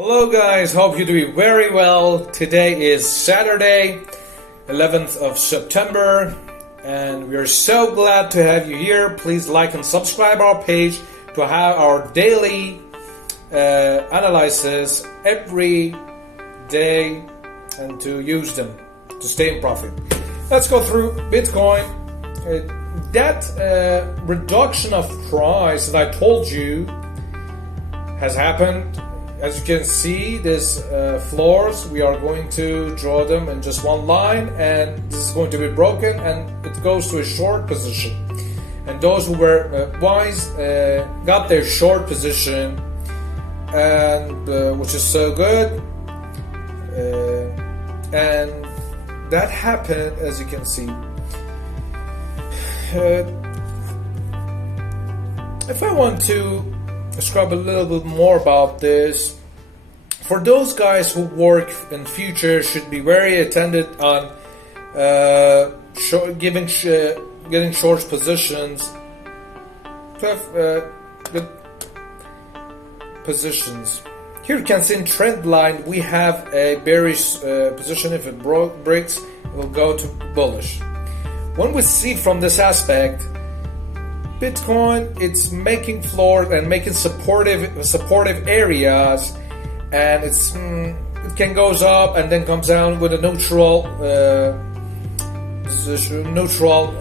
Hello guys, hope you're doing very well. Today is Saturday, 11th of September, and we're so glad to have you here. Please like and subscribe our page to have our daily analysis every day and to use them to stay in profit. Let's go through Bitcoin. That reduction of price that I told you has happened. As you can see, these floors, we are going to draw them in just one line, and this is going to be broken and it goes to a short position. And those who were wise got their short position, and which is so good. And that happened, as you can see. If I want to describe a little bit more about this, for those guys who work in future should be very attentive on getting short positions, good positions. Here you can see in trend line we have a bearish position. If it breaks, it will go to bullish. When we see from this aspect, Bitcoin, it's making floors and making supportive areas, and it can goes up and then comes down with a neutral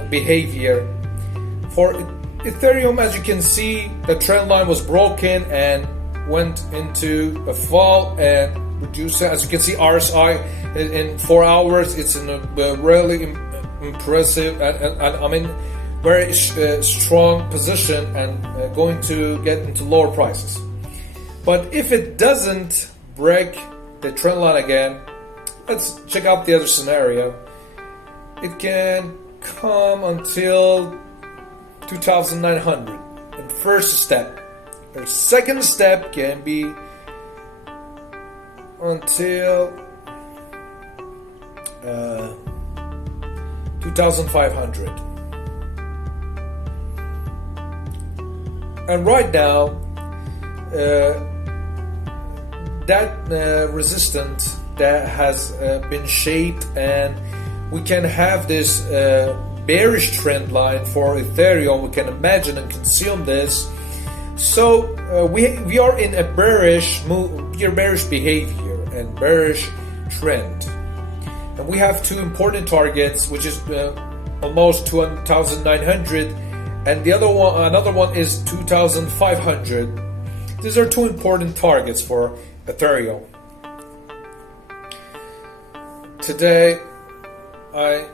behavior. For Ethereum, as you can see, the trend line was broken and went into a fall and reduced. As you can see, RSI in 4 hours, it's in a really impressive and I mean very strong position, and going to get into lower prices. But if it doesn't break the trend line again, let's check out the other scenario. It can come until 2,900 in first step. The second step can be until 2,500. And right now, that resistance that has been shaped, and we can have this bearish trend line for Ethereum. We can imagine and consume this. So we are in a bearish behavior and bearish trend, and we have two important targets, which is almost 2,900. And another one is 2,500. These are two important targets for Ethereum. Today, I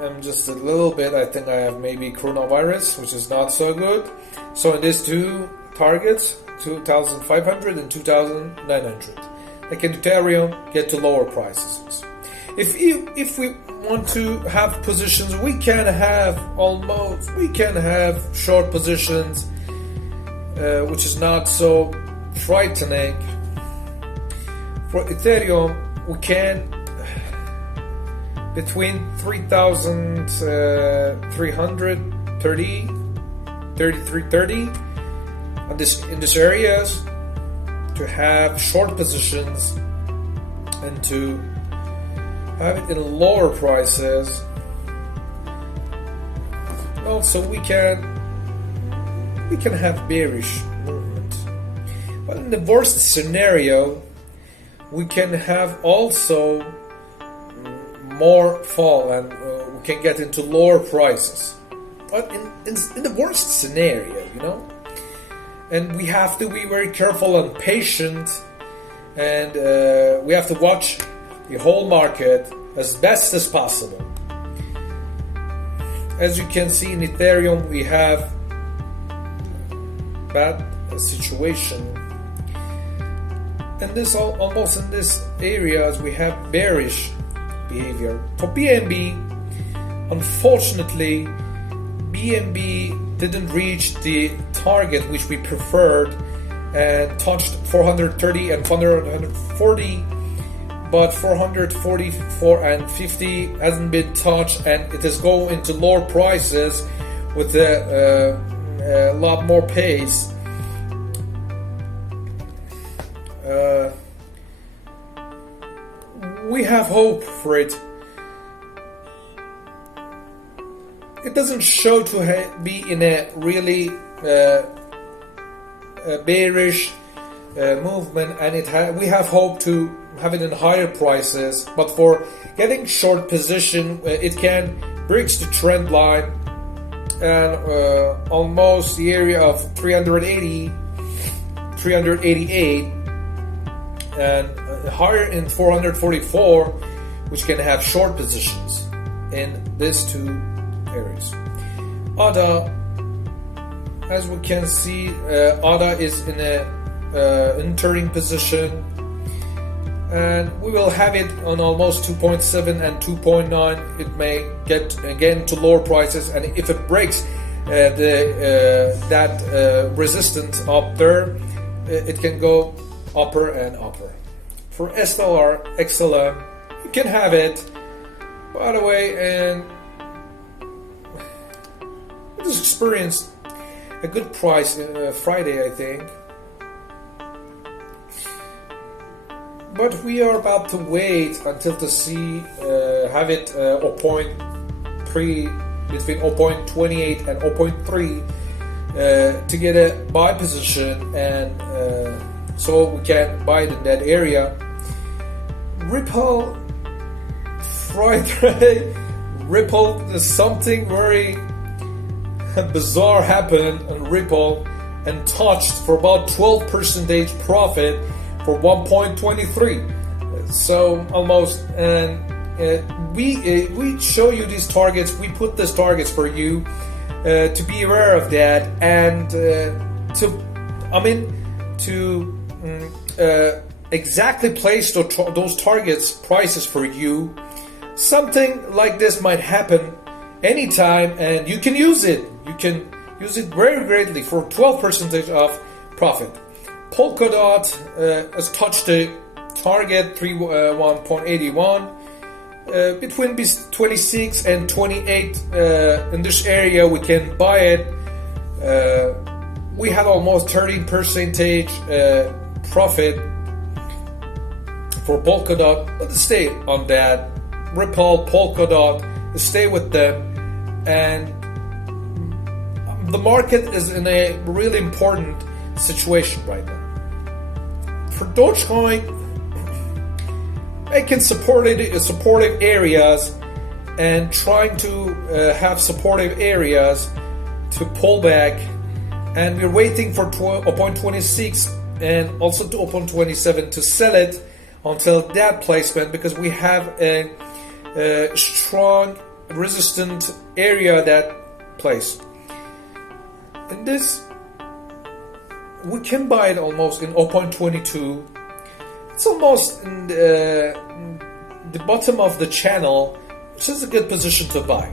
am just a little bit, I think I have maybe coronavirus, which is not so good. So in these two targets, 2,500 and 2,900, like in Ethereum, get to lower prices. If we want to have positions, we can have short positions, which is not so frightening. For Ethereum, we can between 3,330, 3,330 in these areas to have short positions and to have it in lower prices. Also, we can have bearish movement, but in the worst scenario, we can have also more fall, and we can get into lower prices. But in the worst scenario, and we have to be very careful and patient, and we have to watch the whole market as best as possible. As you can see in Ethereum, we have bad situation, and this almost in this areas we have bearish behavior. For BNB, unfortunately, BNB didn't reach the target which we preferred and touched 430 and 440. But 444 and 50 hasn't been touched, and it is going into lower prices with a lot more pace. we have hope for it. It doesn't show to be in a really bearish movement, and we have hope to have it in higher prices. But for getting short position, it can breach the trend line and almost the area of 380, 388, and higher in 444, which can have short positions in these two areas. ADA, as we can see, ADA is in a entering position, and we will have it on almost 2.7 and 2.9. It may get again to lower prices, and if it breaks that resistance up there, it can go upper and upper. For SLR, XLM, you can have it, by the way, and it has experienced a good price Friday, I think. But we are about to wait until to see have it 0.3 between 0.28 and 0.3 to get a buy position, and so we can buy it in that area. Ripple Friday, Ripple, something very bizarre happened on Ripple and touched for about 12% profit for 1.23. So almost, and we show you these targets. We put these targets for you to be aware of that, and to exactly place those targets prices for you. Something like this might happen anytime, and you can use it. You can use it very greatly for 12% of profit. Polkadot has touched the target 1.81 between 26 and 28 in this area. We can buy it. We had almost 13% profit for Polkadot. Let's stay on that. Ripple, Polkadot, stay with them, and the market is in a really important situation right now. For Dogecoin, making supportive areas and trying to have supportive areas to pull back, and we're waiting for 0.26 and also to 0.27 to sell it until that placement, because we have a strong resistant area that place. And this, we can buy it almost in 0.22. It's almost in the bottom of the channel, which is a good position to buy.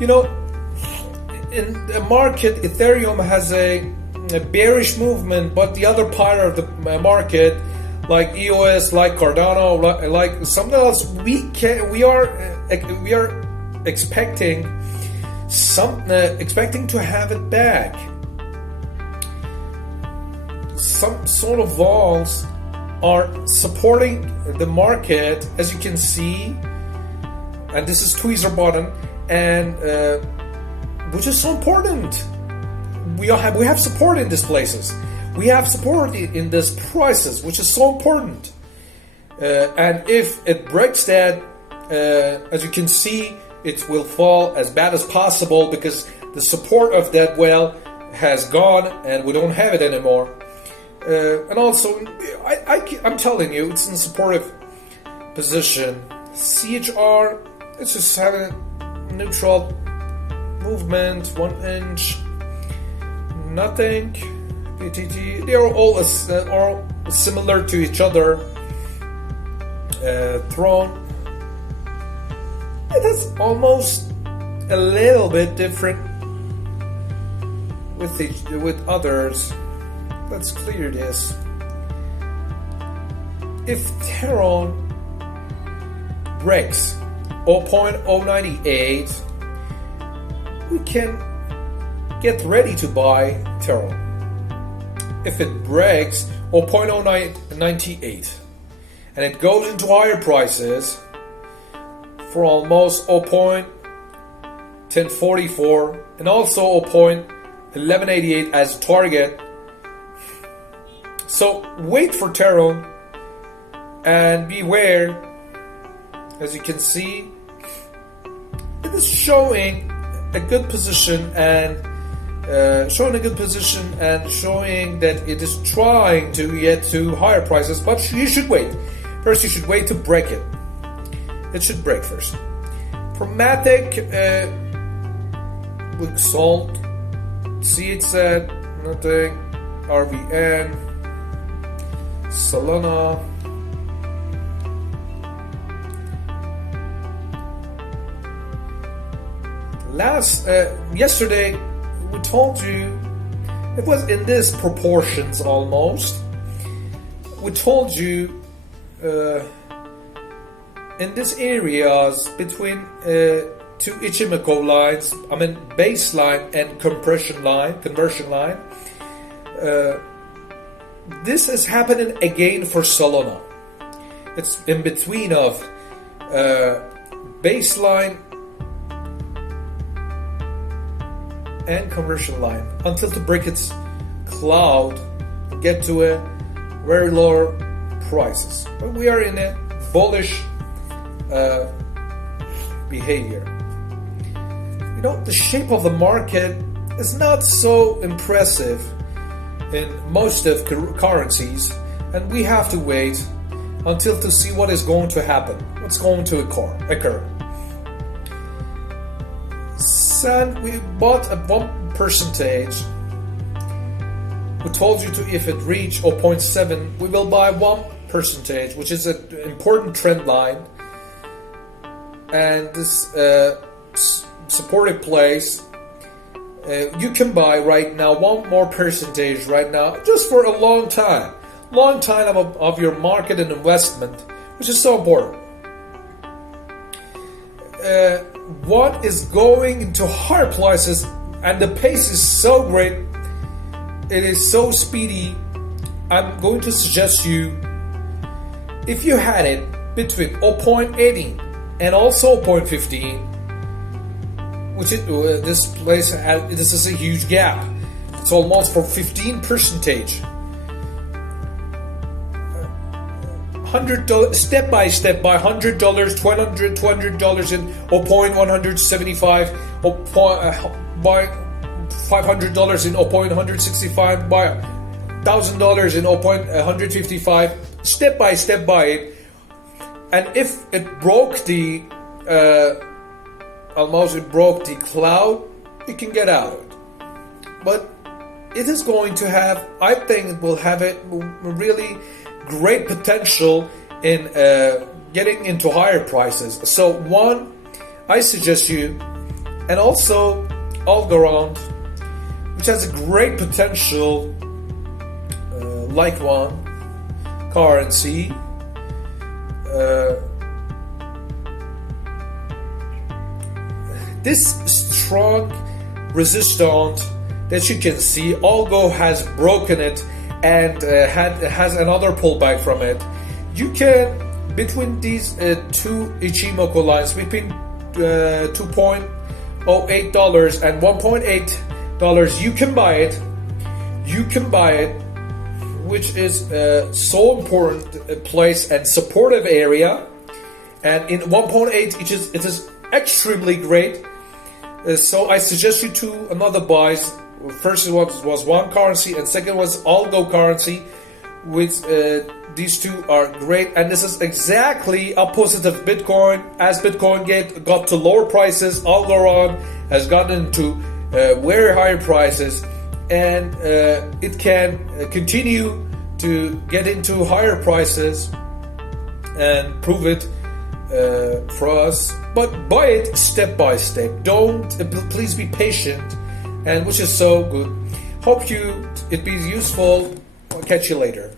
You know, in the market, Ethereum has a bearish movement, but the other part of the market, like EOS, like Cardano, like something else, we are expecting to have it back. Some sort of walls are supporting the market, as you can see, and this is tweezer button, and which is so important. We have support in these places. We have support in these prices, which is so important. And if it breaks that, as you can see, it will fall as bad as possible, because the support of that well has gone and we don't have it anymore. And also, I'm telling you, it's in a supportive position. CHR, it's just having a neutral movement, 1 inch, nothing. BTT, they are all similar to each other. Throne, it is almost a little bit different with others. Let's clear this. If Theron breaks 0.098, we can get ready to buy Theron. If it breaks 0.098, and it goes into higher prices for almost 0.1044 and also 0.1188 as target. So wait for Terron and beware. As you can see, it is showing a good position and showing that it is trying to get to higher prices, but you should wait. First, you should wait to break it. It should break first. Pragmatic, with salt, CHZ, nothing, RVN, Solana, yesterday we told you it was in this proportions almost. We told you in these areas between two Ichimoku lines, I mean baseline and conversion line, this is happening again for Solana. It's in between of baseline and conversion line until to break its cloud and get to a very low prices. But we are in a bullish behavior. You know, the shape of the market is not so impressive in most of currencies, and we have to wait until to see what is going to happen, what's going to occur. And we bought a 1%. We told you to, if it reach 0.7, we will buy 1%, which is an important trend line. And this supportive place, you can buy right now 1 more percentage right now, just for a long time of your market and investment, which is so important. What is going into higher prices, and the pace is so great, it is so speedy. I'm going to suggest you, if you had it between 0.18 and also 0.15, which is this place this is a huge gap. It's almost for 15%. $100 step by step by $100, $200 in 0.175, by $500 in 0.165, by $1,000 in 0.155. Step by step buy it, and if it broke the cloud, you can get out of it. But it is going to have, I think it will have a really great potential in getting into higher prices. So one, I suggest you, and also Algorand, which has a great potential, like one currency. This strong resistance that you can see, Algo has broken it and has another pullback from it. You can, between these two Ichimoku lines, between $2.08 and $1.8, you can buy it. Which is so important place and supportive area. And in 1.8, it is extremely great. So I suggest you to another buys. First was one currency, and second was Algo currency, which these two are great. And this is exactly opposite of Bitcoin. As Bitcoin got to lower prices, Algorand has gotten into very higher prices, and it can continue to get into higher prices and prove it for us. But buy it step by step. Please be patient, and which is so good. Hope it be useful. I'll catch you later.